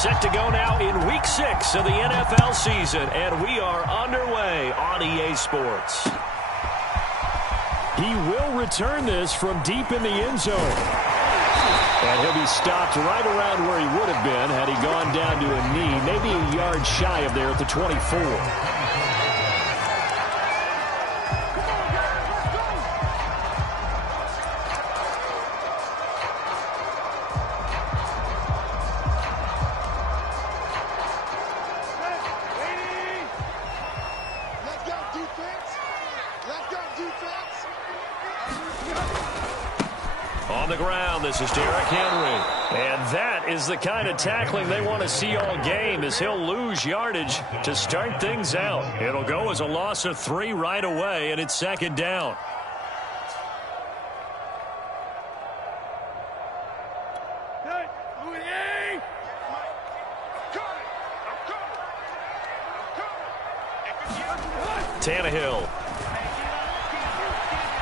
Set to go now in Week 6 of the NFL season, and we are underway on EA Sports. He will return this from deep in the end zone. And he'll be stopped right around where he would have been had he gone down to a knee, maybe a yard shy of there at the 24. On the ground, this is Derrick Henry. And that is the kind of tackling they want to see all game, as he'll lose yardage to start things out. It'll go as a loss of 3 right away, and it's second down. Tannehill.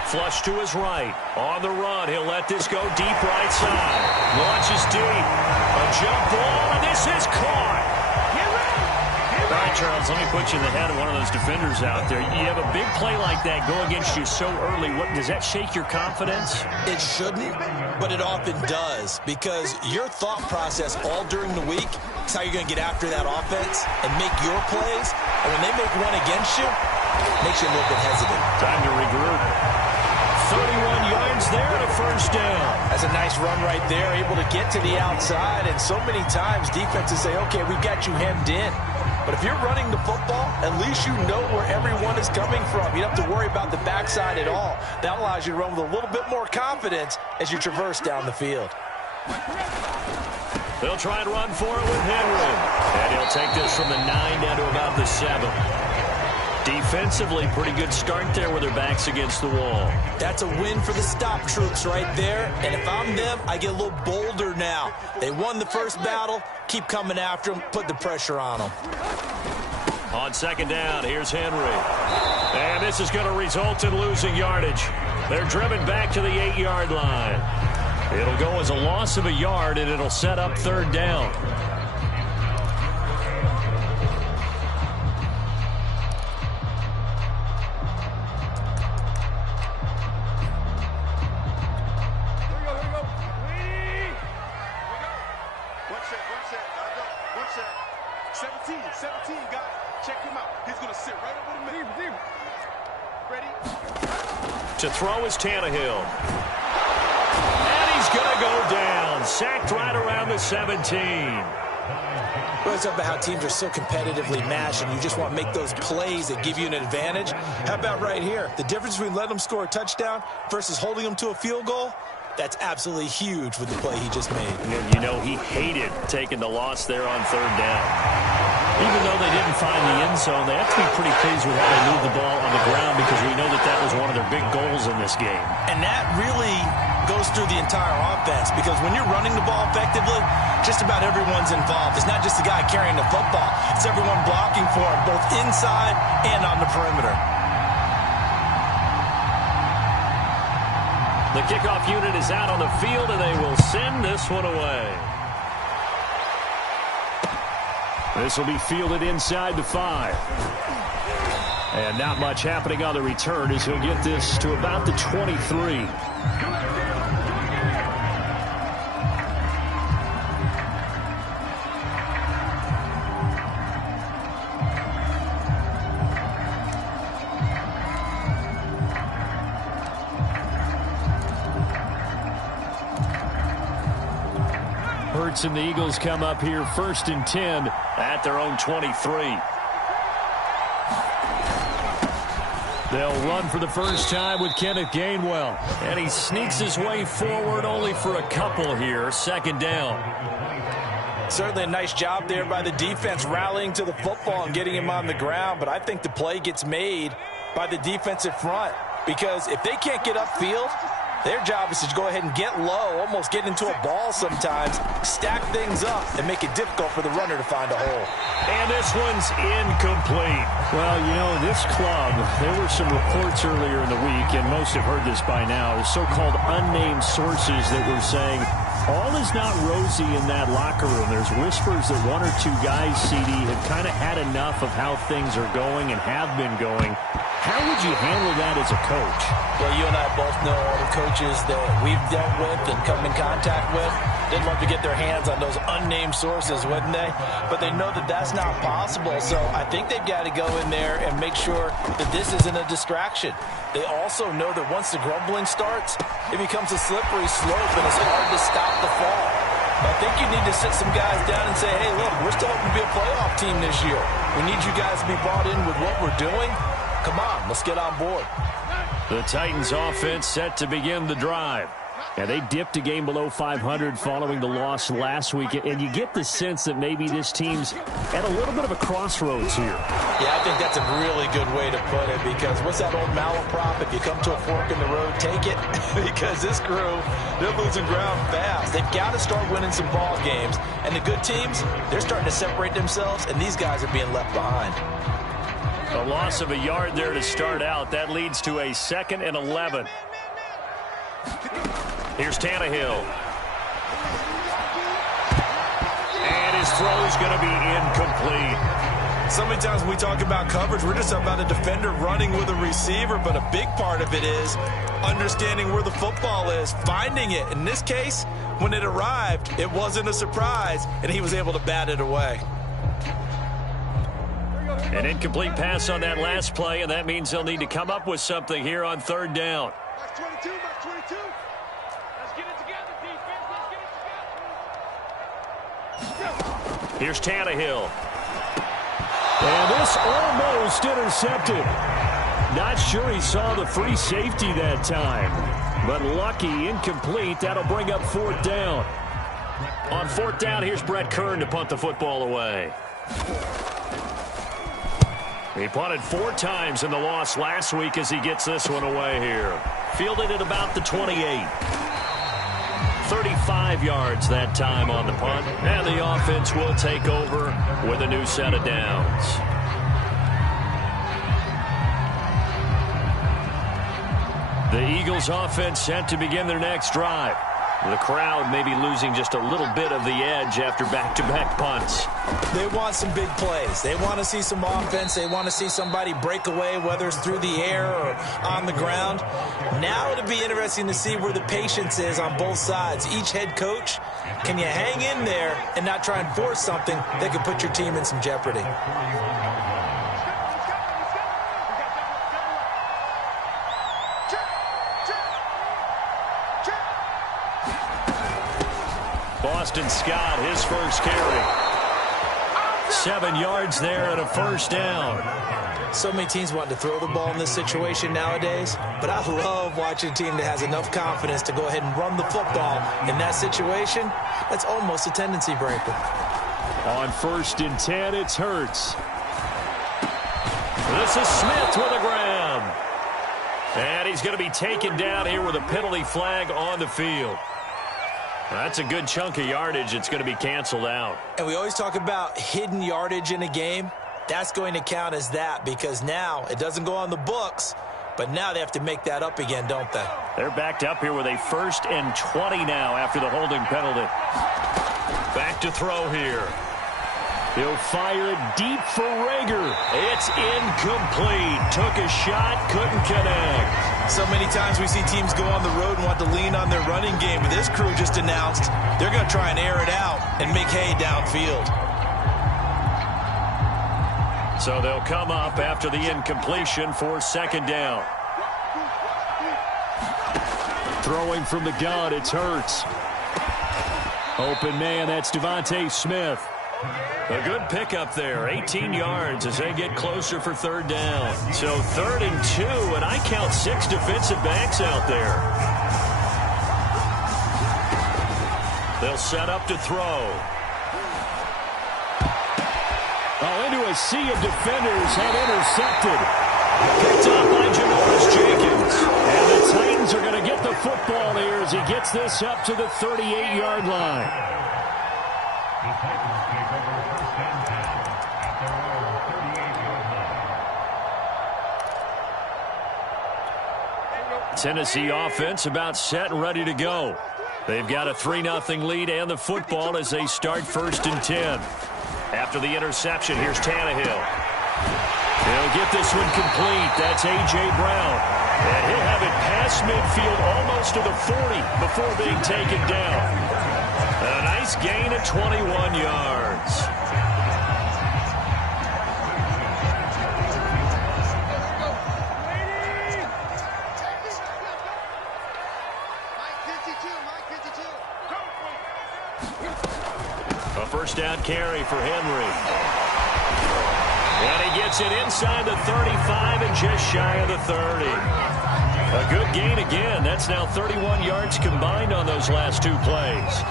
Flush to his right. On the run, he'll let this go deep right side. Launches deep. A jump ball, and this is caught. All right, Charles, let me put you in the head of one of those defenders out there. You have a big play like that go against you so early. Does that shake your confidence? It shouldn't, but it often does, because your thought process all during the week is how you're going to get after that offense and make your plays. And when they make one against you, it makes you a little bit hesitant. Time to regroup. 31 yards there and a first down. That's a nice run right there, able to get to the outside. And so many times defenses say, okay, we got you hemmed in. But if you're running the football, at least you know where everyone is coming from. You don't have to worry about the backside at all. That allows you to run with a little bit more confidence as you traverse down the field. They'll try and run for it with Henry. And he'll take this from the 9 down to about the 7. Defensively, pretty good start there with their backs against the wall. That's a win for the stop troops right there. And if I'm them, I get a little bolder now. They won the first battle. Keep coming after them. Put the pressure on them. On second down, here's Henry. And this is going to result in losing yardage. They're driven back to the 8-yard line. It'll go as a loss of a yard, and it'll set up third down. To throw is Tannehill. And he's going to go down. Sacked right around the 17. Well, it's about how teams are so competitively matched, and you just want to make those plays that give you an advantage. How about right here? The difference between letting them score a touchdown versus holding them to a field goal, that's absolutely huge with the play he just made. You know, he hated taking the loss there on third down. Even though they didn't find the end zone, they have to be pretty pleased with how they moved the ball on the ground, because we know that that was one of their big goals in this game. And that really goes through the entire offense, because when you're running the ball effectively, just about everyone's involved. It's not just the guy carrying the football. It's everyone blocking for him, both inside and on the perimeter. The kickoff unit is out on the field, and they will send this one away. This will be fielded inside the 5. And not much happening on the return as he'll get this to about the 23. Hurts and the Eagles come up here 1st and 10 at their own 23. They'll run for the first time with Kenneth Gainwell. And he sneaks his way forward only for a couple here. Second down. Certainly a nice job there by the defense rallying to the football and getting him on the ground. But I think the play gets made by the defensive front, because if they can't get upfield, Their job is to go ahead and get low, almost get into a ball sometimes, stack things up, and make it difficult for the runner to find a hole. And this one's incomplete. Well, you know, this club, there were some reports earlier in the week, and most have heard this by now, the so-called unnamed sources that were saying all is not rosy in that locker room. There's whispers that one or two guys, CD, have kind of had enough of how things are going and have been going. How would you handle that as a coach? Well, you and I both know all the coaches that we've dealt with and come in contact with. They'd love to get their hands on those unnamed sources, wouldn't they? But they know that that's not possible, so I think they've got to go in there and make sure that this isn't a distraction. They also know that once the grumbling starts, it becomes a slippery slope and it's hard to stop the fall. I think you need to sit some guys down and say, hey, look, we're still hoping to be a playoff team this year. We need you guys to be brought in with what we're doing. Come on, let's get on board. The Titans offense set to begin the drive. Yeah, they dipped a game below 500 following the loss last week, and you get the sense that maybe this team's at a little bit of a crossroads here. Yeah, I think that's a really good way to put it, because what's that old malaprop? If you come to a fork in the road, take it. Because this crew, they're losing ground fast. They've got to start winning some ball games. And the good teams, they're starting to separate themselves, and these guys are being left behind. A loss of a yard there to start out. That leads to a 2nd and 11. Here's Tannehill. And his throw is going to be incomplete. So many times when we talk about coverage, we're just about a defender running with a receiver, but a big part of it is understanding where the football is, finding it. In this case, when it arrived, it wasn't a surprise, and he was able to bat it away. An incomplete pass on that last play, and that means they'll need to come up with something here on 3rd down. Box 22, box 22. Let's get it together, defense. Let's get it together. Here's Tannehill. And this almost intercepted. Not sure he saw the free safety that time. But lucky, incomplete. That'll bring up 4th down. On 4th down, here's Brett Kern to punt the football away. He punted 4 times in the loss last week as he gets this one away here. Fielded at about the 28. 35 yards that time on the punt. And the offense will take over with a new set of downs. The Eagles offense set to begin their next drive. The crowd may be losing just a little bit of the edge after back-to-back punts. They want some big plays. They want to see some offense. They want to see somebody break away, whether it's through the air or on the ground. Now it'll be interesting to see where the patience is on both sides. Each head coach, can you hang in there and not try and force something that could put your team in some jeopardy? Boston Scott, his first carry. 7 yards there and a 1st down. So many teams want to throw the ball in this situation nowadays, but I love watching a team that has enough confidence to go ahead and run the football. In that situation, that's almost a tendency breaker. On 1st and 10, it's Hurts. This is Smith with a grab. And he's going to be taken down here with a penalty flag on the field. That's a good chunk of yardage. It's going to be canceled out. And we always talk about hidden yardage in a game. That's going to count as that, because now it doesn't go on the books, but now they have to make that up again, don't they? They're backed up here with a 1st and 20 now after the holding penalty. Back to throw here. He'll fire it deep for Rager. It's incomplete. Took a shot, couldn't connect. So many times we see teams go on the road and want to lean on their running game, but this crew just announced they're going to try and air it out and make hay downfield. So they'll come up after the incompletion for 2nd down. Throwing from the gun, it's Hurts. Open man, that's Devontae Smith. A good pickup there, 18 yards as they get closer for 3rd down. So 3rd and 2, and I count 6 defensive backs out there. They'll set up to throw. Oh, into a sea of defenders, and intercepted. Picked up by Janoris Jenkins. And the Titans are going to get the football here as he gets this up to the 38-yard line. Tennessee offense about set and ready to go. They've got a 3-0 lead and the football as they start 1st and 10. After the interception, here's Tannehill. He'll get this one complete. That's A.J. Brown. And he'll have it past midfield almost to the 40 before being taken down. A nice gain of 21 yards. A first down carry for Henry. And he gets it inside the 35 and just shy of the 30. A good gain again. That's now 31 yards combined on those last 2 plays.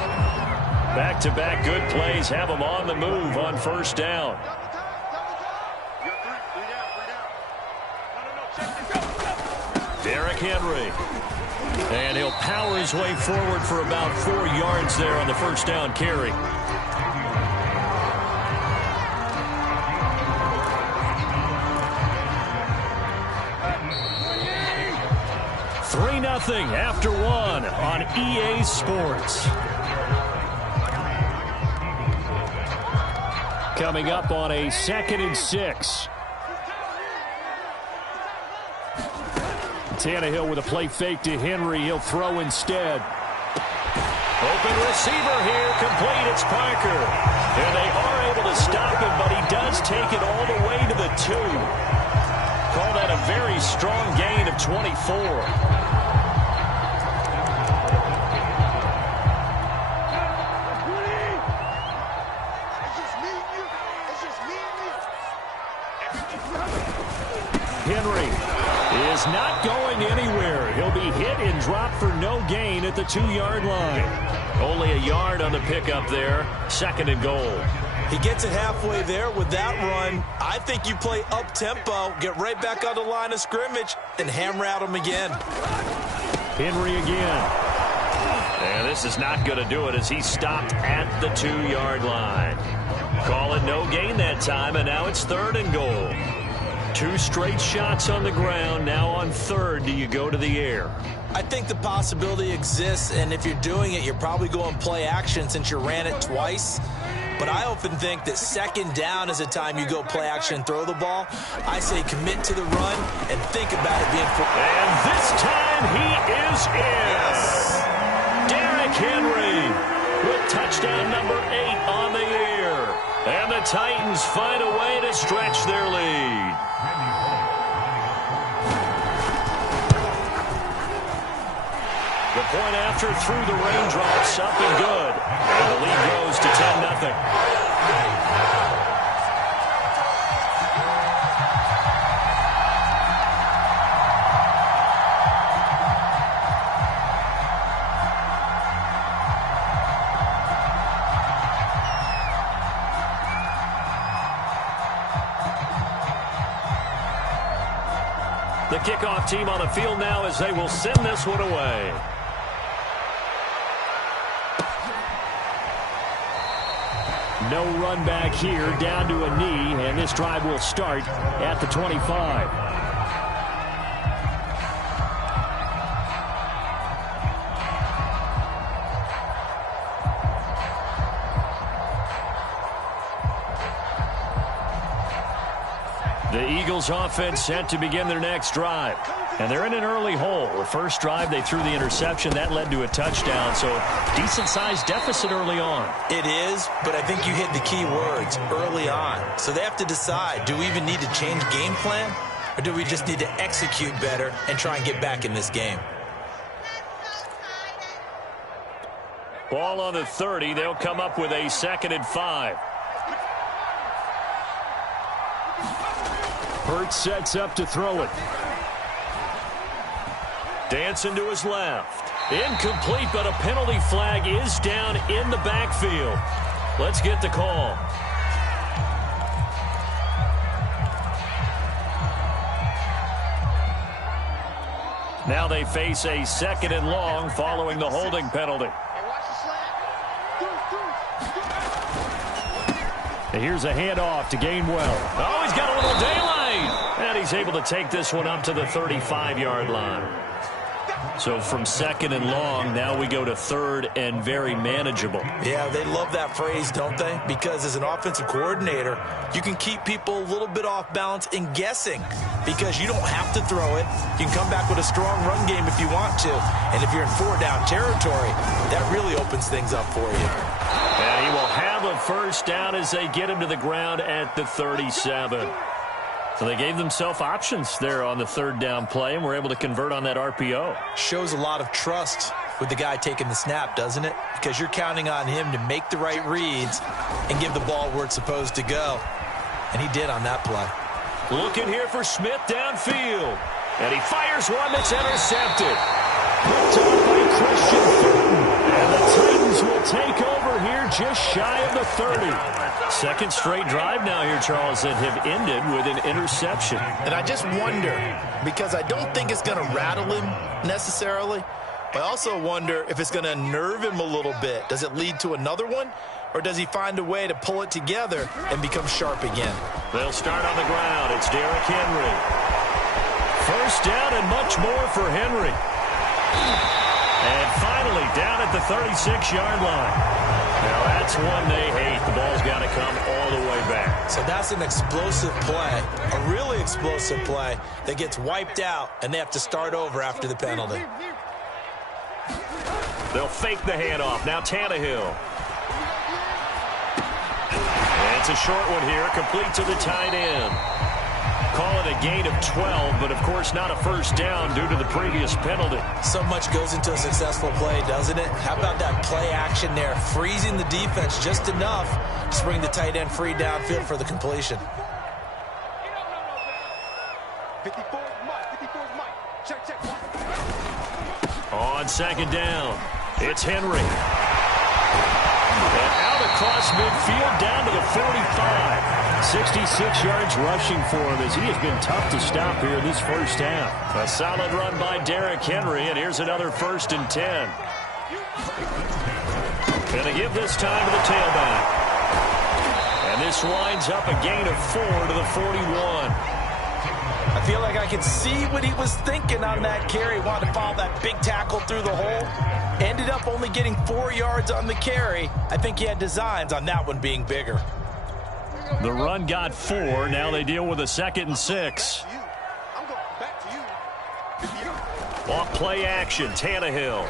Back-to-back good plays have them on the move on first down. Derrick Henry. And he'll power his way forward for about 4 yards there on the first down carry. 3-0 after 1 on EA Sports. Coming up on a 2nd and 6. Tannehill with a play fake to Henry. He'll throw instead. Open receiver here. Complete. It's Parker. And they are able to stop him, but he does take it all the way to the 2. Call that a very strong gain of 24. Henry is not going anywhere. He'll be hit and dropped for no gain at the 2-yard line. Only a yard on the pickup there. 2nd and goal. He gets it halfway there with that run. I think you play up-tempo, get right back on the line of scrimmage, and hammer at him again. Henry again. And this is not going to do it as he stopped at the 2-yard line. Call it no gain that time, and now it's 3rd and goal. 2 straight shots on the ground. Now on 3rd, do you go to the air? I think the possibility exists, and if you're doing it, you're probably going play action since you ran it twice. But I often think that 2nd down is a time you go play action and throw the ball. I say commit to the run and think about it being... And this time he is in. Yes. Derrick Henry with touchdown number 8 on the year. And the Titans find a way to stretch their lead. The point after through the raindrops, up and good. And the lead grows to 10-0. The kickoff team on the field now as they will send this one away. No run back here, down to a knee, and this drive will start at the 25. The Eagles offense set to begin their next drive. And they're in an early hole. The first drive, they threw the interception. That led to a touchdown, so decent-sized deficit early on. It is, but I think you hit the key words, early on. So they have to decide, do we even need to change game plan, or do we just need to execute better and try and get back in this game? Ball on the 30. They'll come up with a 2nd and 5. Hurts sets up to throw it. Dancing to his left. Incomplete, but a penalty flag is down in the backfield. Let's get the call. Now they face a 2nd and long following the holding penalty. And here's a handoff to Gainwell. Oh, he's got a little daylight. And he's able to take this one up to the 35-yard line. So from 2nd and long, now we go to 3rd and very manageable. Yeah, they love that phrase, don't they? Because as an offensive coordinator, you can keep people a little bit off balance and guessing because you don't have to throw it. You can come back with a strong run game if you want to. And if you're in 4-down territory, that really opens things up for you. And he will have a first down as they get him to the ground at the 37. So they gave themselves options there on the 3rd down play and were able to convert on that RPO. Shows a lot of trust with the guy taking the snap, doesn't it? Because you're counting on him to make the right reads and give the ball where it's supposed to go. And he did on that play. Looking here for Smith downfield. And he fires one that's intercepted. Picked off by Christian Fulton. And the Titans will take over here just shy of the 30. 2nd straight drive now here, Charles, that have ended with an interception. And I just wonder, because I don't think it's going to rattle him necessarily, I also wonder if it's going to nerve him a little bit. Does it lead to another one, or does he find a way to pull it together and become sharp again? They'll start on the ground. It's Derrick Henry. First down and much more for Henry. And finally down at the 36-yard line. Now that's one they hate. The ball's got to come all the way back. So that's an explosive play, a really explosive play that gets wiped out, and they have to start over after the penalty. They'll fake the handoff. Now Tannehill. And it's a short one here, complete to the tight end. Call it a gain of 12, but of course not a first down due to the previous penalty. So much goes into a successful play, doesn't it? How about that play action there, freezing the defense just enough to bring the tight end free downfield for the completion. 54 Mike. Check. On 2nd down, it's Henry. And out across midfield down to the 45. 66 yards rushing for him as he has been tough to stop here this first half. A solid run by Derrick Henry, and here's another 1st and 10. Gonna give this time to the tailback. And this winds up a gain of 4 to the 41. I feel like I could see what he was thinking on that carry. Wanted to follow that big tackle through the hole. Ended up only getting 4 yards on the carry. I think he had designs on that one being bigger. The run got 4. Now they deal with a 2nd and 6. Off play action, Tannehill.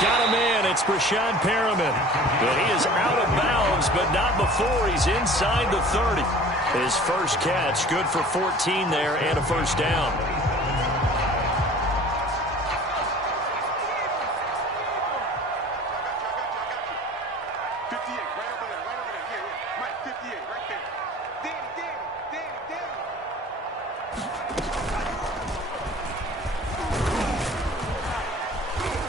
Got him in. It's Brashad Perriman. But he is out of bounds, but not before he's inside the 30. His first catch, good for 14 there and a first down.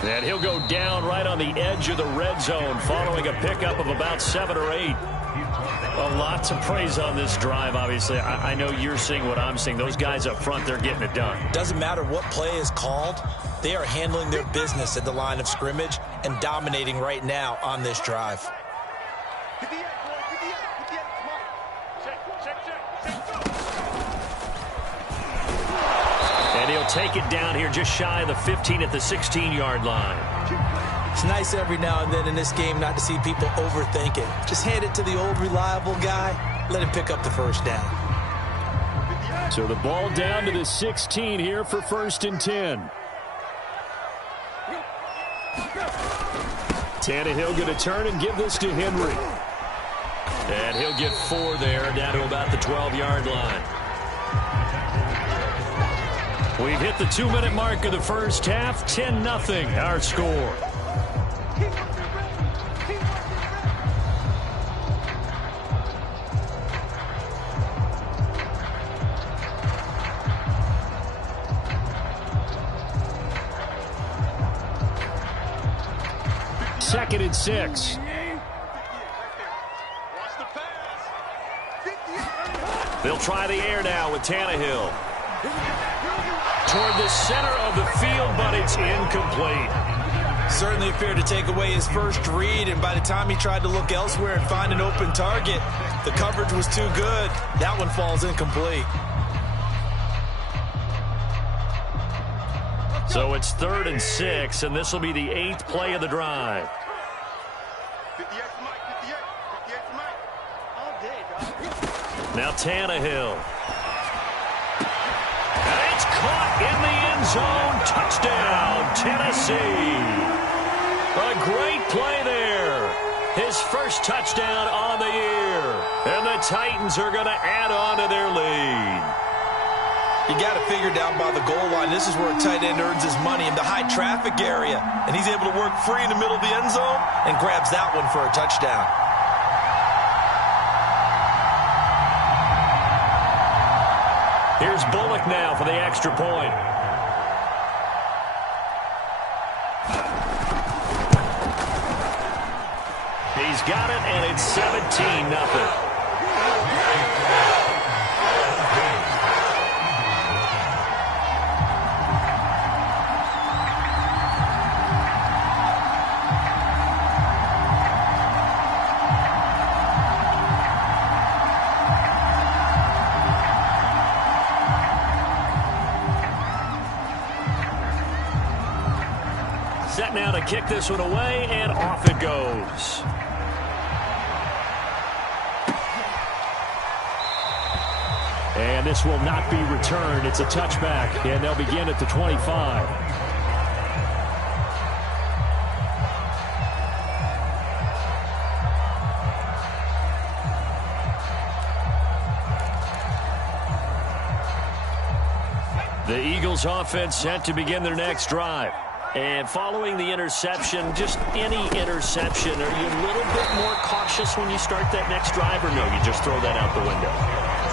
And he'll go down right on the edge of the red zone following a pickup of about 7 or 8. A lot to praise on this drive, obviously. I know you're seeing what I'm seeing. Those guys up front, they're getting it done. Doesn't matter what play is called. They are handling their business at the line of scrimmage and dominating right now on this drive. 58, boy, 58. Check. And he'll take it down here just shy of the 15 at the 16-yard line. It's nice every now and then in this game not to see people overthink it. Just hand it to the old reliable guy. Let him pick up the first down. So the ball down to the 16 here for 1st and 10. Tannehill going to turn and give this to Henry. And he'll get 4 there, down to about the 12-yard line. We've hit the 2-minute mark of the first half. 10-0 our score. Second and 6. They'll try the air now with Tannehill. Toward the center of the field, but it's incomplete. Certainly appeared to take away his first read, and by the time he tried to look elsewhere and find an open target, the coverage was too good. That one falls incomplete. So it's 3rd and 6, and this will be the 8th play of the drive. 58 for Mike, 58 for Mike. All day, dog. Now Tannehill. And it's caught in the end zone. Touchdown, Tennessee. A great play there. His first touchdown on the year. And the Titans are going to add on to their lead. You got to figure down by the goal line. This is where a tight end earns his money, in the high traffic area. And he's able to work free in the middle of the end zone and grabs that one for a touchdown. Here's Bullock now for the extra point. He's got it, and it's 17-0. Set now to kick this one away, and off it goes. And this will not be returned. It's a touchback, and they'll begin at the 25. The Eagles offense set to begin their next drive. And following the interception, just any interception, are you a little bit more cautious when you start that next drive, or no, you just throw that out the window?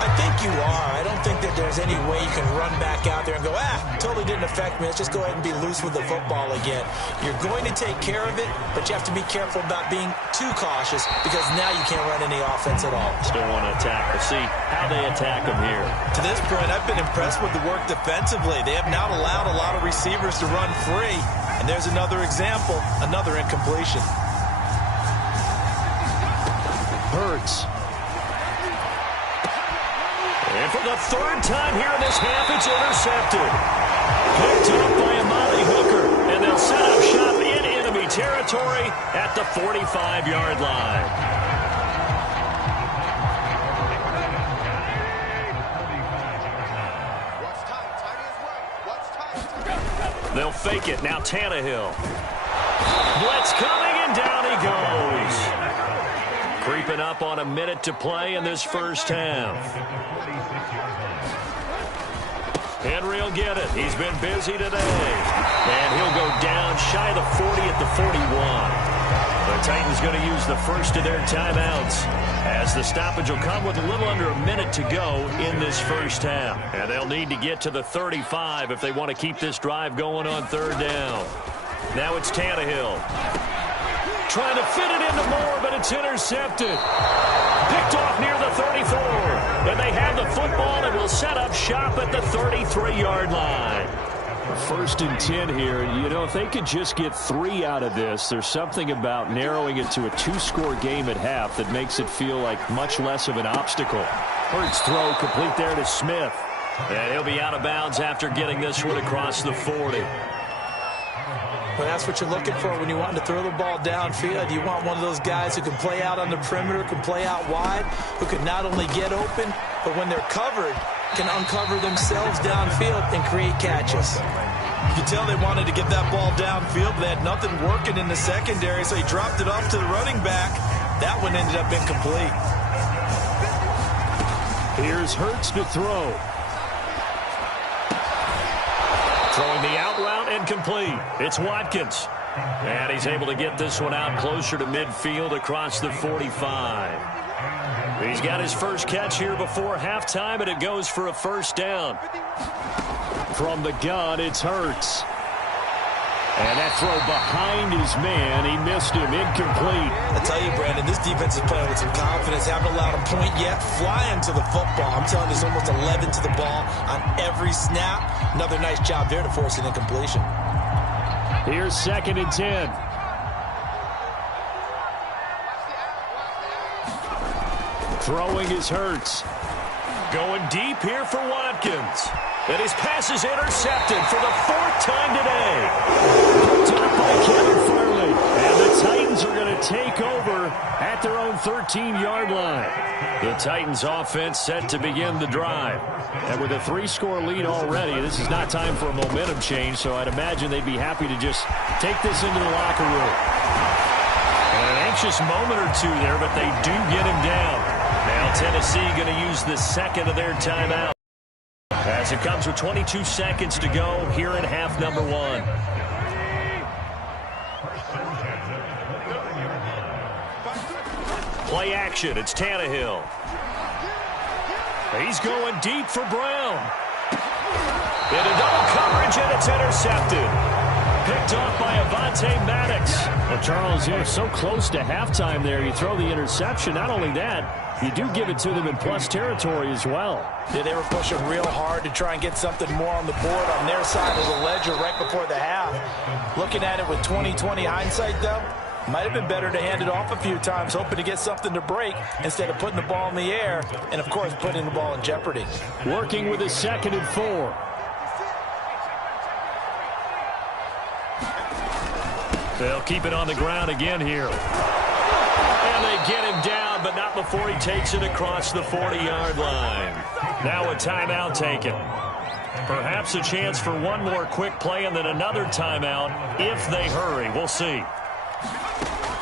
I think you are. I don't think that there's any way you can run back out there and go, totally didn't affect me. Let's just go ahead and be loose with the football again. You're going to take care of it, but you have to be careful about being too cautious because now you can't run any offense at all. Still want to attack. We'll see how they attack them here. To this point, I've been impressed with the work defensively. They have not allowed a lot of receivers to run free. And there's another example, another incompletion. Hurts. And for the 3rd time here in this half, it's intercepted. Picked up by Amari Hooker. And they'll set up shop in enemy territory at the 45-yard line. They'll fake it. Now Tannehill. Blitz coming, and down he goes. Creeping up on a minute to play in this first half. Henry will get it. He's been busy today. And he'll go down shy of the 40 at the 41. The Titans going to use the first of their timeouts, as the stoppage will come with a little under a minute to go in this first half. And they'll need to get to the 35 if they want to keep this drive going on 3rd down. Now it's Tannehill. Trying to fit it into Moore, but it's intercepted. Picked off near the 34. And they have the football and will set up shop at the 33-yard line. 1st and 10 here. You know, if they could just get 3 out of this, there's something about narrowing it to a 2-score game at half that makes it feel like much less of an obstacle. Hurts throw complete there to Smith. And he'll be out of bounds after getting this one across the 40. Well, that's what you're looking for when you want to throw the ball downfield. You want one of those guys who can play out on the perimeter, can play out wide, who can not only get open, but when they're covered, can uncover themselves downfield and create catches. You can tell they wanted to get that ball downfield, but they had nothing working in the secondary, so he dropped it off to the running back. That one ended up incomplete. Here's Hurts to throw. Throwing the out route and complete. It's Watkins. And he's able to get this one out closer to midfield across the 45. He's got his first catch here before halftime, and it goes for a 1st down. From the gun, it's Hurts. And that throw behind his man, he missed him, incomplete. I tell you, Brandon, this defense is playing with some confidence. Haven't allowed him point yet. Flying to the football. I'm telling you, it's almost 11 to the ball on every snap. Another nice job there to force an incompletion. Here's 2nd and 10. Throwing is Hurts. Going deep here for Watkins. And his pass is intercepted for the 4th time today. Top by Kevin Farley. And the Titans are going to take over at their own 13-yard line. The Titans offense set to begin the drive. And with a 3-score lead already, this is not time for a momentum change, so I'd imagine they'd be happy to just take this into the locker room. And an anxious moment or two there, but they do get him down. Now Tennessee going to use the 2nd of their timeout. As it comes with 22 seconds to go here in half number 1. Play action. It's Tannehill. He's going deep for Brown. Into double coverage, and it's intercepted. Picked off by Avonte Maddox. Well, Charles, you're so close to halftime there. You throw the interception. Not only that, you do give it to them in plus territory as well. Yeah, they were pushing real hard to try and get something more on the board on their side of the ledger right before the half. Looking at it with 20/20 hindsight, though, might have been better to hand it off a few times, hoping to get something to break instead of putting the ball in the air and, of course, putting the ball in jeopardy. Working with a 2nd and 4. They'll keep it on the ground again here. And they get him down, but not before he takes it across the 40-yard line. Now a timeout taken. Perhaps a chance for one more quick play and then another timeout if they hurry. We'll see.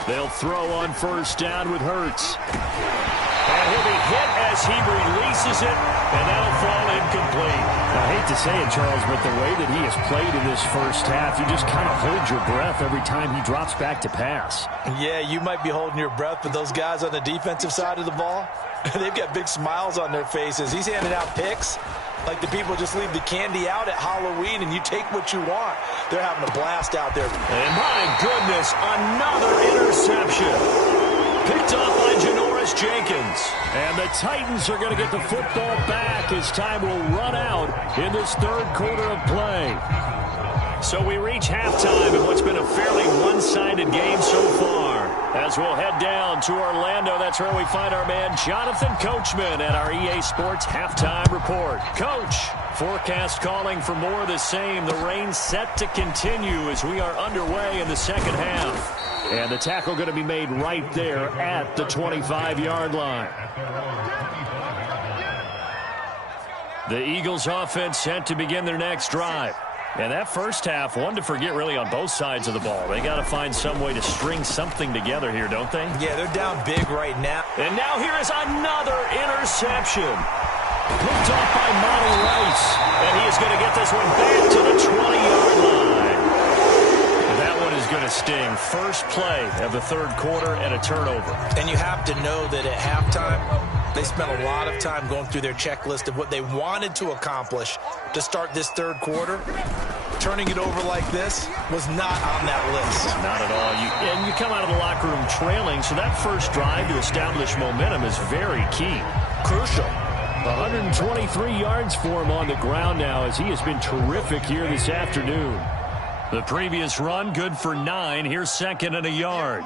They'll throw on 1st down with Hurts. And he'll be hit as he releases it, and that'll fall incomplete. I hate to say it, Charles, but the way that he has played in this first half, you just kind of hold your breath every time he drops back to pass. Yeah, you might be holding your breath, but those guys on the defensive side of the ball, they've got big smiles on their faces. He's handing out picks like the people just leave the candy out at Halloween and you take what you want. They're having a blast out there. And my goodness, another interception. Picked off by Janoris Jenkins. And the Titans are going to get the football back as time will run out in this 3rd quarter of play. So we reach halftime in what's been a fairly one-sided game so far. As we'll head down to Orlando, that's where we find our man Jonathan Coachman at our EA Sports Halftime Report. Coach, forecast calling for more of the same. The rain set to continue as we are underway in the 2nd half. And the tackle going to be made right there at the 25-yard line. The Eagles offense set to begin their next drive. And that first half, one to forget really on both sides of the ball. They got to find some way to string something together here, don't they? Yeah, they're down big right now. And now here is another interception. Picked off by Monty Rice. And he is going to get this one back to the 20-yard line. That one is going to sting. First play of the 3rd quarter and a turnover. And you have to know that at halftime, they spent a lot of time going through their checklist of what they wanted to accomplish to start this 3rd quarter. Turning it over like this was not on that list. Not at all. And you come out of the locker room trailing, so that first drive to establish momentum is very key. Crucial. 123 yards for him on the ground now as he has been terrific here this afternoon. The previous run good for 9. Here's 2nd and a yard.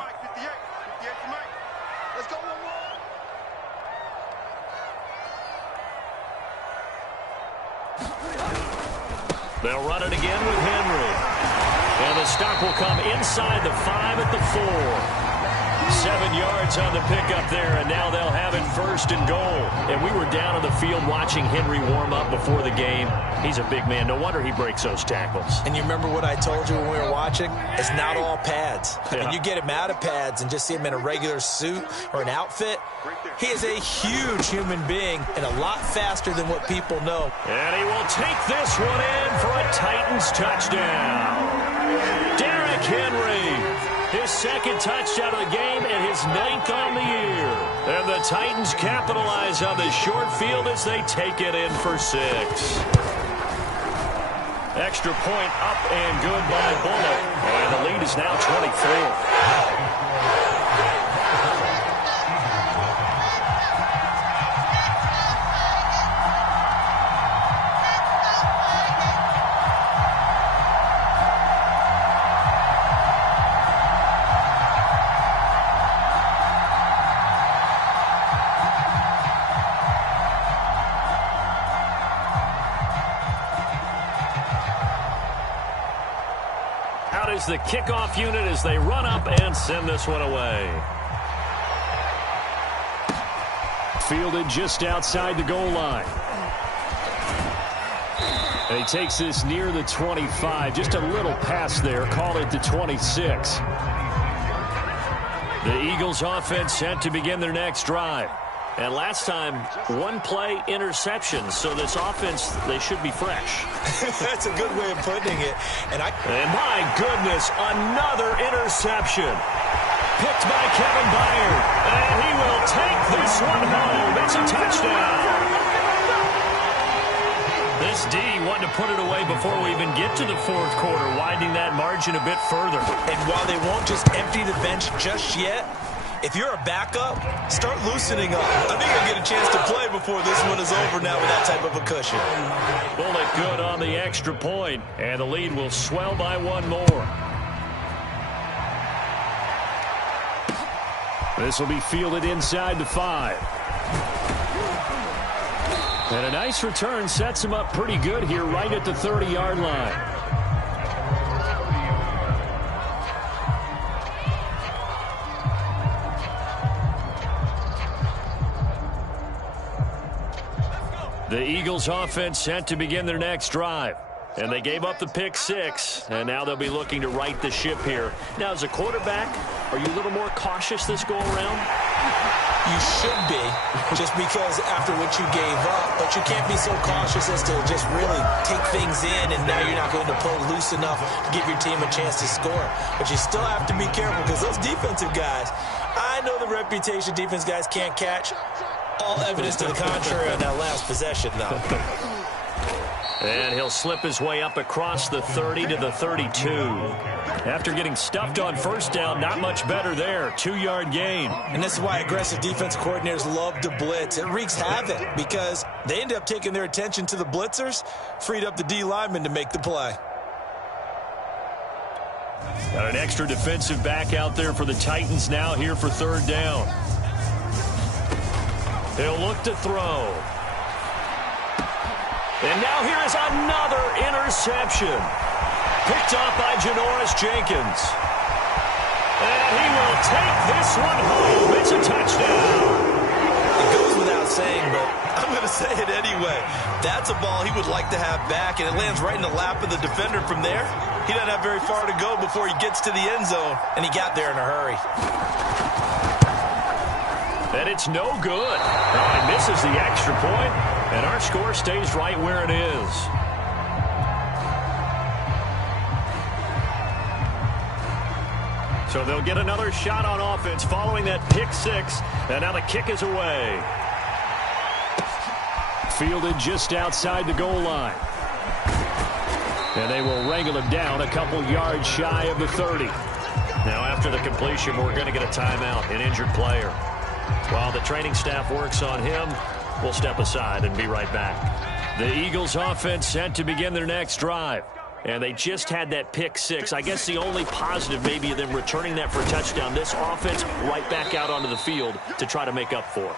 They'll run it again with Henry. And the stop will come inside the 5 at the 4. 7 yards on the pickup there, and now they'll have it 1st and goal. And we were down on the field watching Henry warm up before the game. He's a big man. No wonder he breaks those tackles. And you remember what I told you when we were watching? It's not all pads. Yeah. I mean, you get him out of pads and just see him in a regular suit or an outfit. He is a huge human being and a lot faster than what people know. And he will take this one in for a Titans touchdown. Derrick Henry. His 2nd touchdown of the game and his 9th on the year. And the Titans capitalize on the short field as they take it in for 6. Extra point up and good by Bullock. And the lead is now 24. Is the kickoff unit as they run up and send this one away. Fielded just outside the goal line. And he takes this near the 25. Just a little pass there. Call it the 26. The Eagles offense set to begin their next drive. And last time, one play interception. So this offense, they should be fresh. That's a good way of putting it. And my goodness, another interception. Picked by Kevin Byard. And he will take this one home. It's a touchdown. This D wanting to put it away before we even get to the fourth quarter, widening that margin a bit further. And while they won't just empty the bench just yet, if you're a backup, start loosening up. I think you'll get a chance to play before this one is over now with that type of a cushion. Bullock good on the extra point, and the lead will swell by one more. This will be fielded inside the 5. And a nice return sets him up pretty good here right at the 30-yard line. The Eagles offense set to begin their next drive. And they gave up the pick 6, and now they'll be looking to right the ship here. Now, as a quarterback, are you a little more cautious this go-around? You should be, just because after what you gave up. But you can't be so cautious as to just really take things in, and now you're not going to play loose enough to give your team a chance to score. But you still have to be careful, because those defensive guys, I know the reputation defense guys can't catch. All evidence to the contrary on that last possession, though. And he'll slip his way up across the 30 to the 32. After getting stuffed on first down, not much better there. 2-yard gain. And this is why aggressive defense coordinators love to blitz. It wreaks havoc because they end up taking their attention to the blitzers, freed up the D lineman to make the play. Got an extra defensive back out there for the Titans now here for third down. He'll look to throw. And now here is another interception. Picked off by Janoris Jenkins. And he will take this one home. It's a touchdown. It goes without saying, but I'm going to say it anyway. That's a ball he would like to have back, and it lands right in the lap of the defender from there. He doesn't have very far to go before he gets to the end zone, and he got there in a hurry. And it's no good. Now he misses the extra point, and our score stays right where it is. So they'll get another shot on offense following that pick 6, and now the kick is away. Fielded just outside the goal line. And they will wrangle him down a couple yards shy of the 30. Now after the completion, we're going to get a timeout, an injured player. While the training staff works on him, we'll step aside and be right back. The Eagles offense set to begin their next drive. And they just had that pick 6. I guess the only positive maybe of them returning that for a touchdown. This offense right back out onto the field to try to make up for it.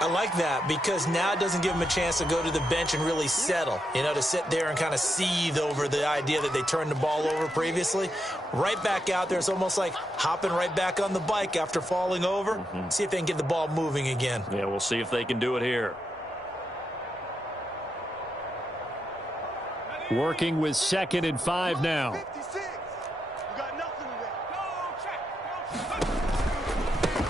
I like that because now it doesn't give them a chance to go to the bench and really settle, to sit there and kind of seethe over the idea that they turned the ball over previously. Right back out there, it's almost like hopping right back on the bike after falling over. See if they can get the ball moving again. Yeah, we'll see if they can do it here. Working with 2nd and 5 now. 56. You got nothing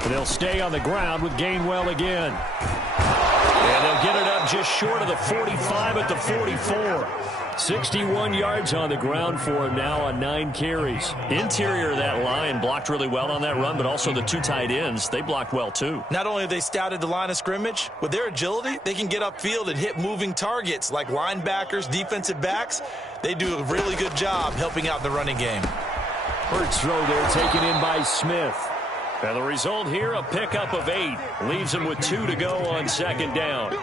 They'll stay on the ground with Gainwell again. And they'll get it up just short of the 45 at the 44. 61 yards on the ground for him now on 9 carries. Interior of that line blocked really well on that run, but also the 2 tight ends, they blocked well too. Not only have they scouted the line of scrimmage, with their agility, they can get upfield and hit moving targets like linebackers, defensive backs. They do a really good job helping out the running game. First throw there taken in by Smith. And the result here, a pickup of 8. Leaves him with 2 to go on 2nd down.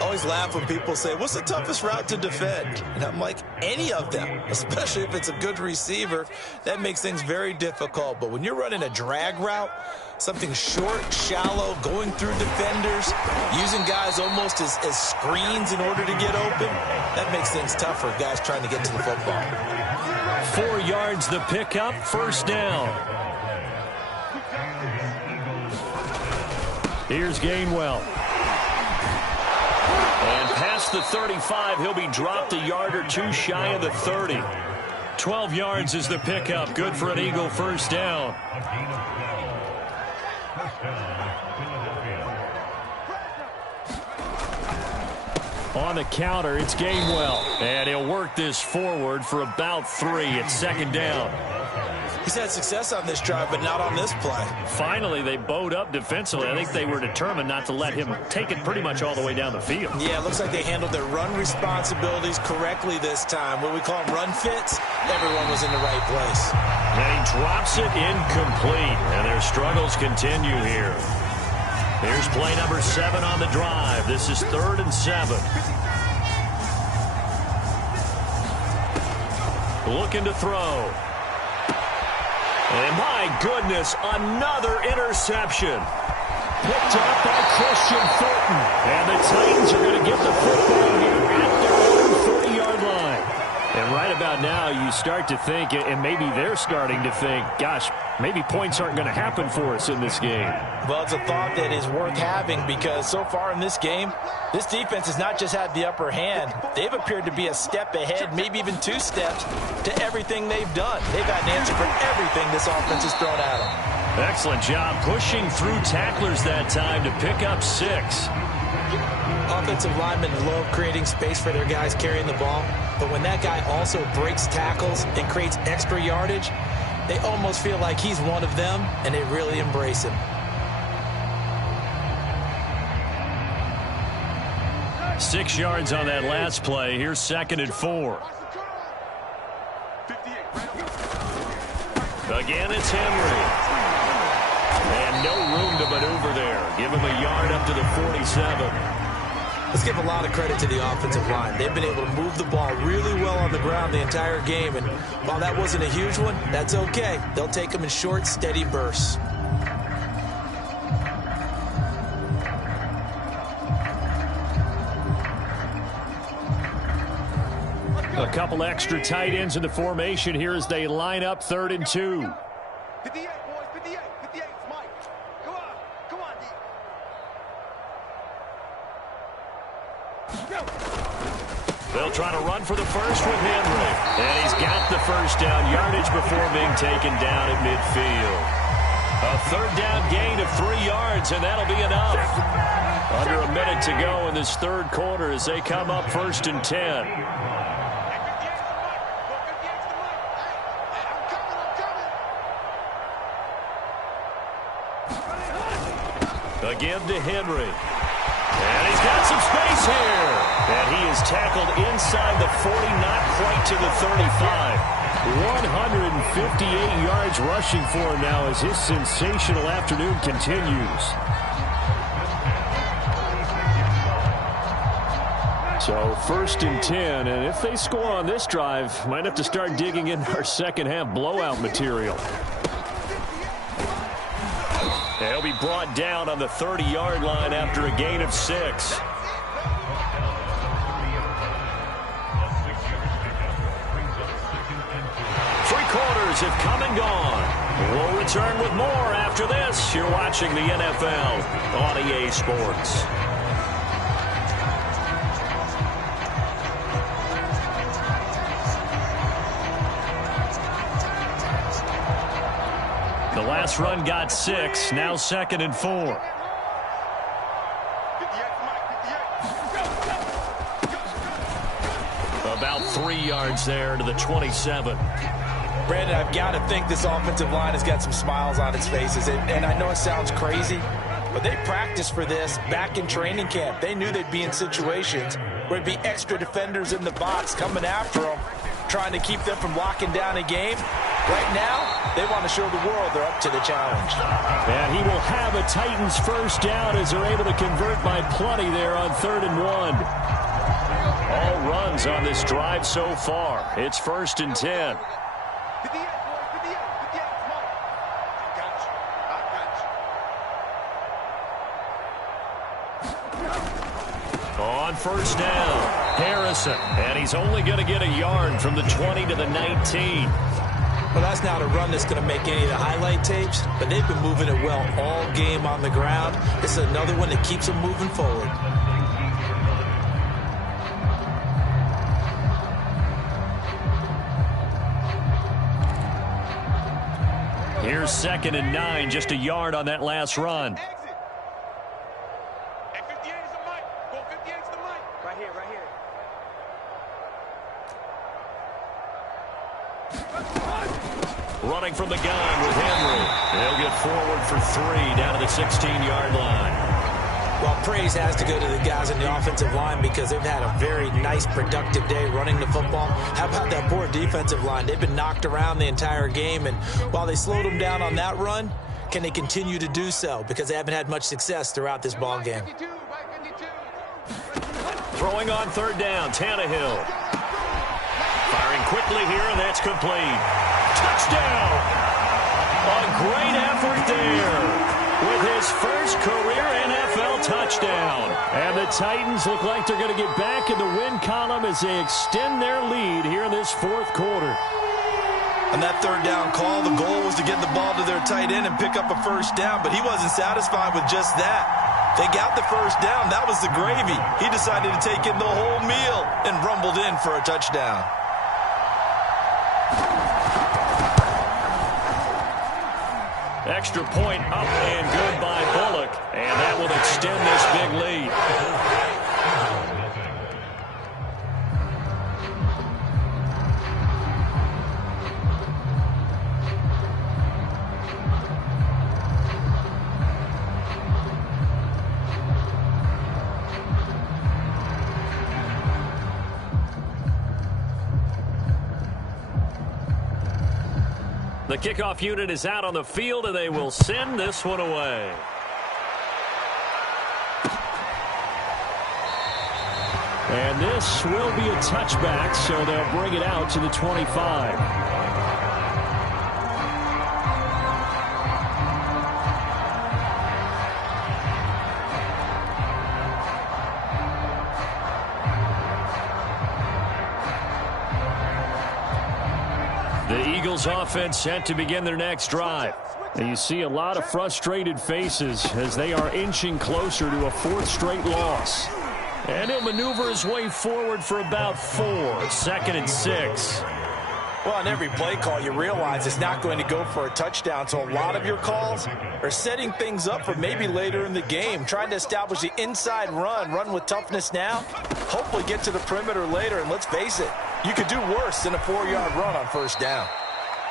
Always laugh when people say, what's the toughest route to defend? And I'm like, any of them, especially if it's a good receiver. That makes things very difficult. But when you're running a drag route, something short, shallow, going through defenders, using guys almost as screens in order to get open, that makes things tough for guys trying to get to the football. 4 yards the pickup, 1st down. Here's Gainwell. And past the 35, he'll be dropped a yard or 2 shy of the 30. 12 yards is the pickup. Good for an Eagle 1st down. On the counter, it's Gainwell. And he'll work this forward for about 3 at 2nd down. He's had success on this drive, but not on this play. Finally, they bowed up defensively. I think they were determined not to let him take it pretty much all the way down the field. Yeah, it looks like they handled their run responsibilities correctly this time. What we call them run fits, everyone was in the right place. And he drops it incomplete, and their struggles continue here. Here's play number 7 on the drive. This is 3rd and 7. Looking to throw. And my goodness, another interception. Picked up by Christian Fulton. And the Titans are going to get the football here at their own 30-yard line. And right about now, you start to think, and maybe they're starting to think, gosh, maybe points aren't going to happen for us in this game. Well, it's a thought that is worth having because so far in this game, this defense has not just had the upper hand. They've appeared to be a step ahead, maybe even 2 steps to everything they've done. They've had an answer for everything this offense has thrown at them. Excellent job pushing through tacklers that time to pick up 6. Offensive linemen love creating space for their guys carrying the ball, but when that guy also breaks tackles and creates extra yardage, they almost feel like he's one of them, and they really embrace him. Six yards on that last play. Here's 2nd and 4. Again, it's Henry. And no room to maneuver there. Give him a yard up to the 47. Let's give a lot of credit to the offensive line. They've been able to move the ball really well on the ground the entire game. And while that wasn't a huge one, that's okay. They'll take them in short, steady bursts. A couple extra tight ends in the formation here as they line up 3rd and 2. 58, boys, 58, 58, Mike. Come on, D. They'll try to run for the first with Henry. And he's got the 1st down yardage before being taken down at midfield. A 3rd down gain of 3 yards, and that'll be enough. Under a minute to go in this 3rd quarter as they come up 1st and 10. Again to Henry. And he's got some space here. And he is tackled inside the 40, not quite to the 35. 158 yards rushing for him now as his sensational afternoon continues. So 1st and 10, and if they score on this drive, might have to start digging in our second half blowout material. He'll be brought down on the 30-yard line after a gain of 6. Three quarters have come and gone. We'll return with more after this. You're watching the NFL on EA Sports. The last run got 6, now 2nd and 4. About 3 yards there to the 27. Brandon, I've got to think this offensive line has got some smiles on its faces. And I know it sounds crazy, but they practiced for this back in training camp. They knew they'd be in situations where there'd be extra defenders in the box coming after them, trying to keep them from locking down a game. Right now, they want to show the world they're up to the challenge. And he will have a Titans first down as they're able to convert by plenty there on 3rd and 1. All runs on this drive so far. It's 1st and 10. On 1st down, Harrison. And he's only going to get a yard from the 20 to the 19. Well, that's not a run that's going to make any of the highlight tapes, but they've been moving it well all game on the ground. This is another one that keeps them moving forward. Here's 2nd and 9, just a yard on that last run. Running from the gun with Henry. They'll get forward for 3 down to the 16-yard line. Well, praise has to go to the guys in the offensive line because they've had a very nice, productive day running the football. How about that poor defensive line? They've been knocked around the entire game, and while they slowed them down on that run, can they continue to do so? Because they haven't had much success throughout this ball game. Throwing on 3rd down, Tannehill. Firing quickly here, and that's complete. Touchdown! A great effort there with his first career NFL touchdown. And the Titans look like they're going to get back in the win column as they extend their lead here in this 4th quarter. On that 3rd down call, the goal was to get the ball to their tight end and pick up a 1st down, but he wasn't satisfied with just that. They got the 1st down. That was the gravy. He decided to take in the whole meal and rumbled in for a touchdown. Extra point up and good by Bullock. And that will extend this big lead. The kickoff unit is out on the field, and they will send this one away. And this will be a touchback, so they'll bring it out to the 25. Offense set to begin their next drive. And you see a lot of frustrated faces as they are inching closer to a 4th straight loss. And he'll maneuver his way forward for about 4. 2nd and 6. Well, on every play call, you realize it's not going to go for a touchdown, so a lot of your calls are setting things up for maybe later in the game, trying to establish the inside run with toughness now, hopefully get to the perimeter later, and let's face it, you could do worse than a 4-yard run on 1st down.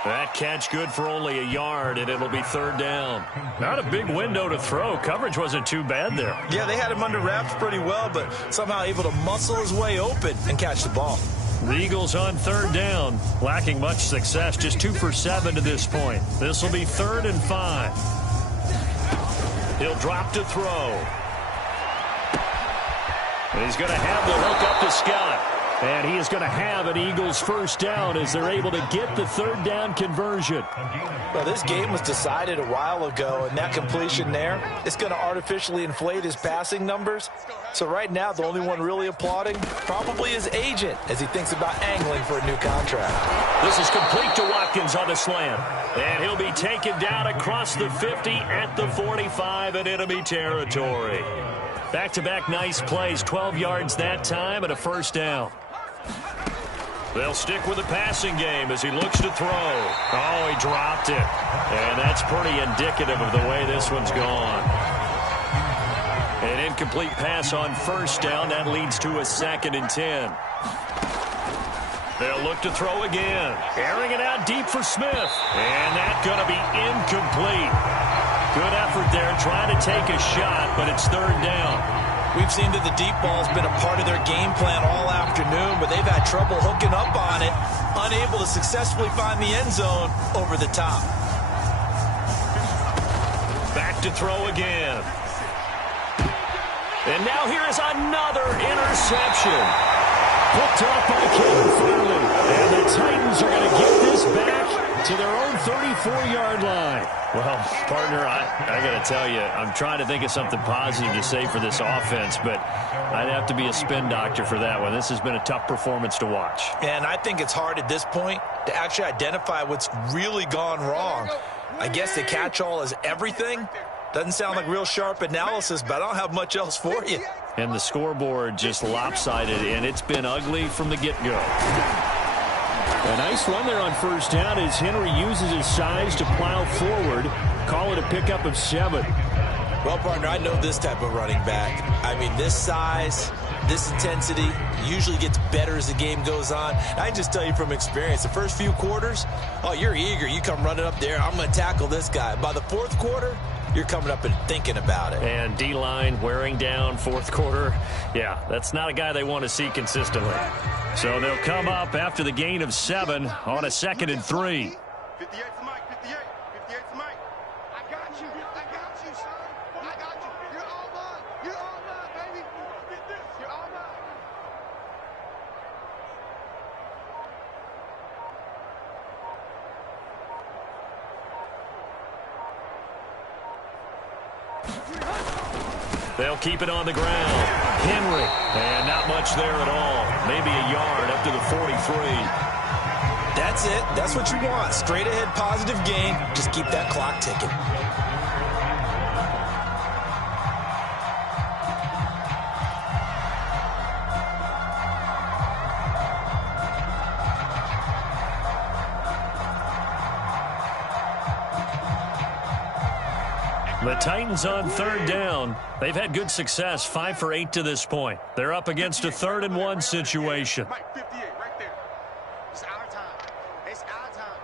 That catch good for only a yard, and it'll be 3rd down. Not a big window to throw. Coverage wasn't too bad there. Yeah, they had him under wraps pretty well, but somehow able to muscle his way open and catch the ball. The Eagles on 3rd down, lacking much success, just 2 for 7 to this point. This will be 3rd and 5. He'll drop to throw. And he's going to have the hook up to Scott. And he is going to have an Eagles first down as they're able to get the 3rd down conversion. Well, this game was decided a while ago, and that completion there is going to artificially inflate his passing numbers. So right now, the only one really applauding probably his agent as he thinks about angling for a new contract. This is complete to Watkins on the slant. And he'll be taken down across the 50 at the 45 in enemy territory. Back-to-back nice plays, 12 yards that time and a 1st down. They'll stick with the passing game as he looks to throw. Oh, he dropped it. And that's pretty indicative of the way this one's gone. An incomplete pass on 1st down. That leads to a 2nd and 10. They'll look to throw again. Airing it out deep for Smith. And that's going to be incomplete. Good effort there trying to take a shot, but it's third down. We've seen that the deep ball's been a part of their game plan all afternoon, but they've had trouble hooking up on it, unable to successfully find the end zone over the top. Back to throw again. And now here is another interception. Picked off by Caleb Farley. And the Titans are going to get this back to their own 34-yard line. Well, partner, I got to tell you, I'm trying to think of something positive to say for this offense, but I'd have to be a spin doctor for that one. This has been a tough performance to watch. And I think it's hard at this point to actually identify what's really gone wrong. I guess the catch-all is everything. Doesn't sound like real sharp analysis, but I don't have much else for you. And the scoreboard just lopsided, and it's been ugly from the get-go. A nice run there on first down as Henry uses his size to plow forward. Call it a pickup of 7. Well, partner, I know this type of running back. I mean, this size, this intensity usually gets better as the game goes on. I can just tell you from experience, the first few quarters, oh, you're eager. You come running up there, I'm going to tackle this guy. By the fourth quarter, you're coming up and thinking about it. And D-line wearing down fourth quarter. Yeah, that's not a guy they want to see consistently. So they'll come up after the gain of 7 on a 2nd and 3. 58 to Mike, 58. 58 to Mike. I got you. I got you, son. I got you. You're all mine. You're all mine, baby. Get this. You're all mine. They'll keep it on the ground. Henry. And not much there at all. Maybe a yard up to the 43. That's it. That's what you want. Straight ahead positive gain. Just keep that clock ticking. The Titans on third down. They've had good success, 5 for 8 to this point. They're up against a 3rd and 1 situation. Mike, 58, right there. It's our time. It's our time.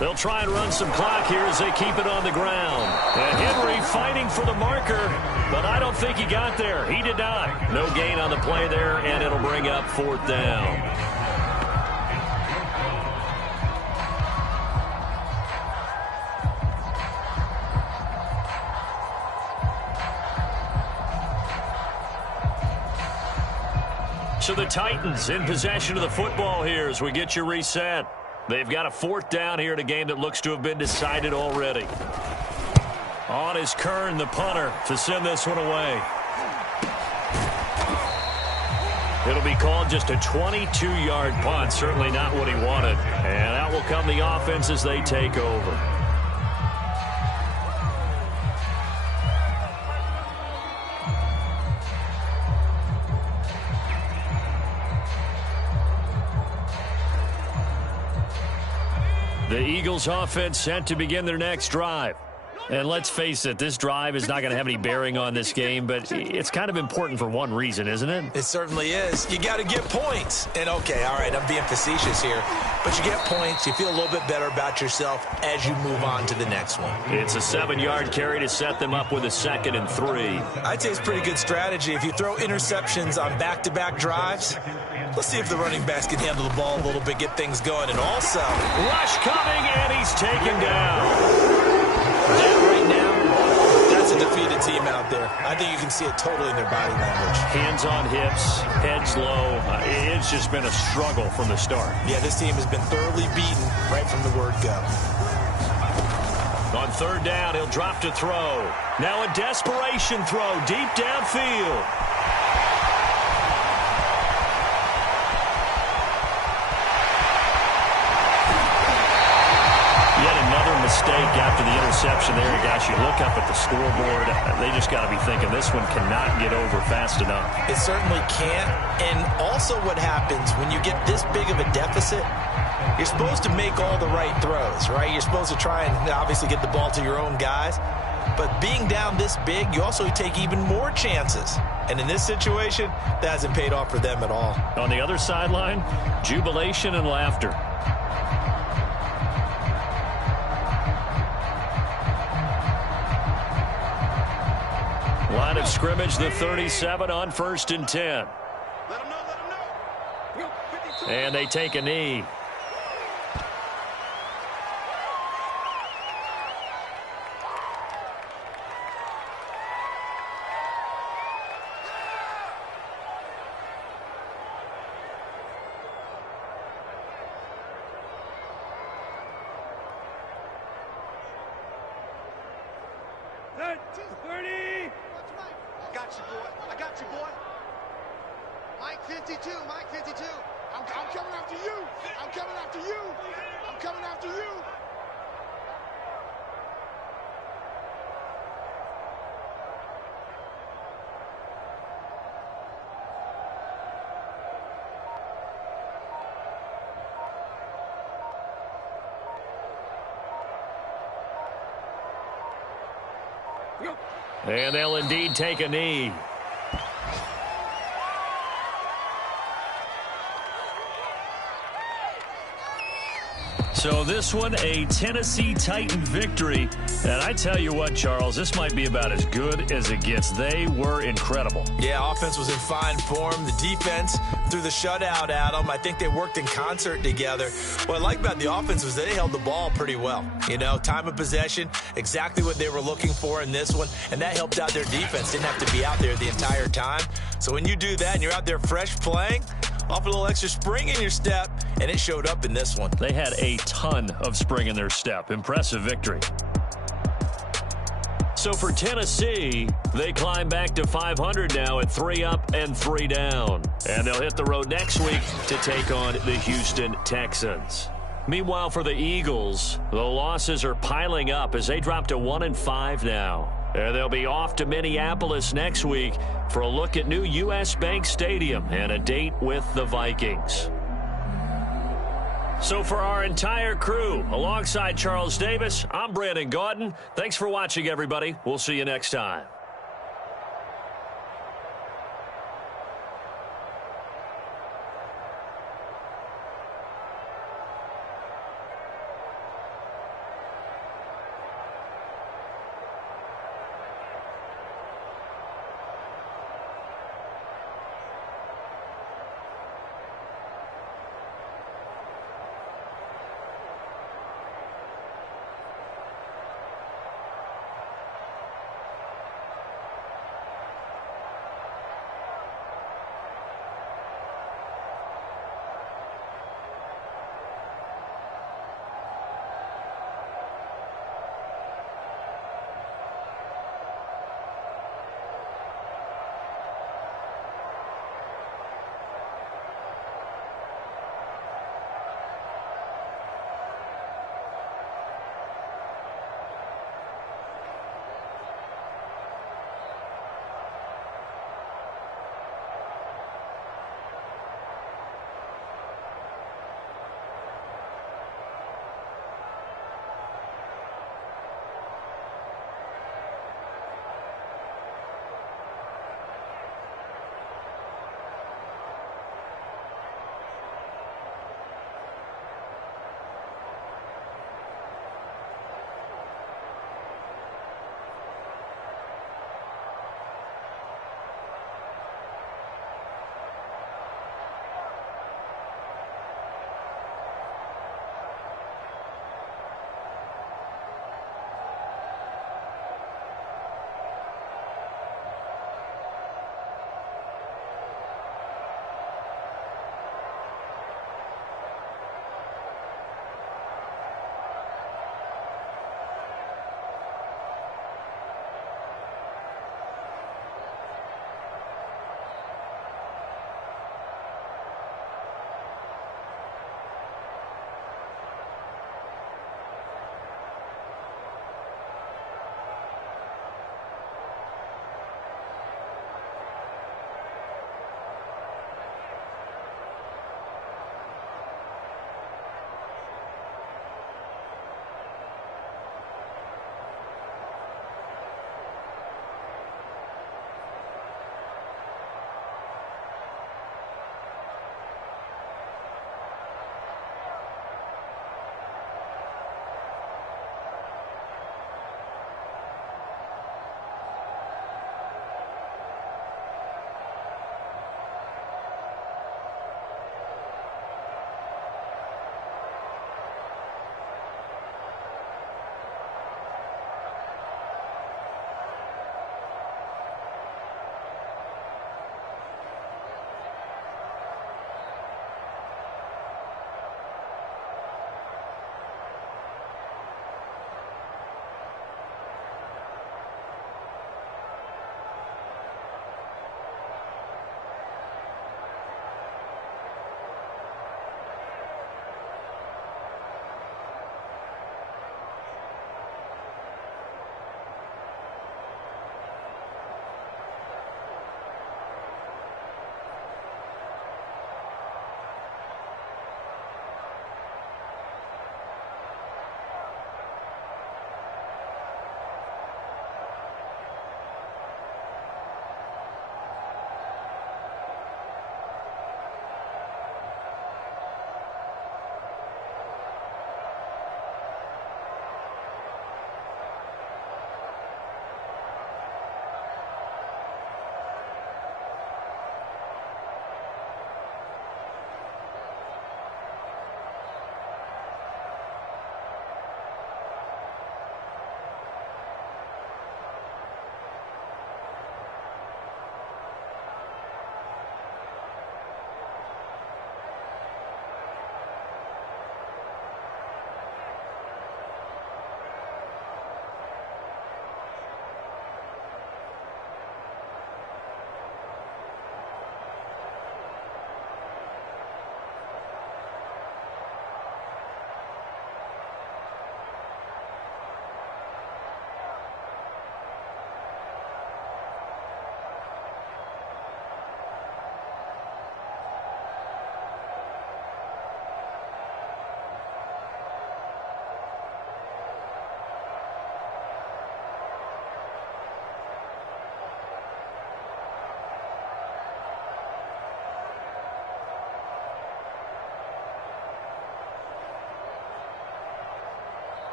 They'll try and run some clock here as they keep it on the ground. And Henry fighting for the marker, but I don't think he got there. He did not. No gain on the play there, and it'll bring up 4th down. So the Titans in possession of the football here as we get you reset. They've got a 4th down here in a game that looks to have been decided already. On is Kern, the punter, to send this one away. It'll be called just a 22-yard punt. Certainly not what he wanted. And out will come the offense as they take over. The Eagles offense set to begin their next drive. And let's face it, this drive is not going to have any bearing on this game, but it's kind of important for one reason, isn't it? It certainly is. You got to get points. And, okay, all right, I'm being facetious here. But you get points, you feel a little bit better about yourself as you move on to the next one. It's a 7-yard carry to set them up with a 2nd and 3. I'd say it's pretty good strategy. If you throw interceptions on back-to-back drives, let's see if the running backs can handle the ball a little bit, get things going. And also, rush coming, and he's taken down. That right now, that's a defeated team out there. I think you can see it totally in their body language. Hands on hips, heads low. It's just been a struggle from the start. Yeah, this team has been thoroughly beaten right from the word go. On 3rd down, he'll drop to throw. Now a desperation throw deep downfield. mistake after the interception there. Guys, you look up at the scoreboard. They just got to be thinking this one cannot get over fast enough. It certainly can't. And also what happens when you get this big of a deficit, you're supposed to make all the right throws, right? You're supposed to try and obviously get the ball to your own guys. But being down this big, you also take even more chances. And in this situation, that hasn't paid off for them at all. On the other sideline, jubilation and laughter. Line of scrimmage, the 37 on 1st and 10. Let him know. And they take a knee. I got you, boy. Mike 52, Mike 52. I'm coming after you. I'm coming after you. I'm coming after you. And they'll indeed take a knee. So this one, a Tennessee Titan victory. And I tell you what, Charles, this might be about as good as it gets. They were incredible. Yeah, offense was in fine form. The defense threw the shutout at them. I think they worked in concert together. What I like about the offense was they held the ball pretty well. You know, time of possession, exactly what they were looking for in this one. And that helped out their defense. Didn't have to be out there the entire time. So when you do that and you're out there fresh playing, off a little extra spring in your step, and it showed up in this one. They had a ton of spring in their step. Impressive victory. So for Tennessee, they climb back to 500 now at 3 up and 3 down. And they'll hit the road next week to take on the Houston Texans. Meanwhile, for the Eagles, the losses are piling up as they drop to 1-5 now. And they'll be off to Minneapolis next week for a look at new U.S. Bank Stadium and a date with the Vikings. So for our entire crew, alongside Charles Davis, I'm Brandon Gaudin. Thanks for watching, everybody. We'll see you next time.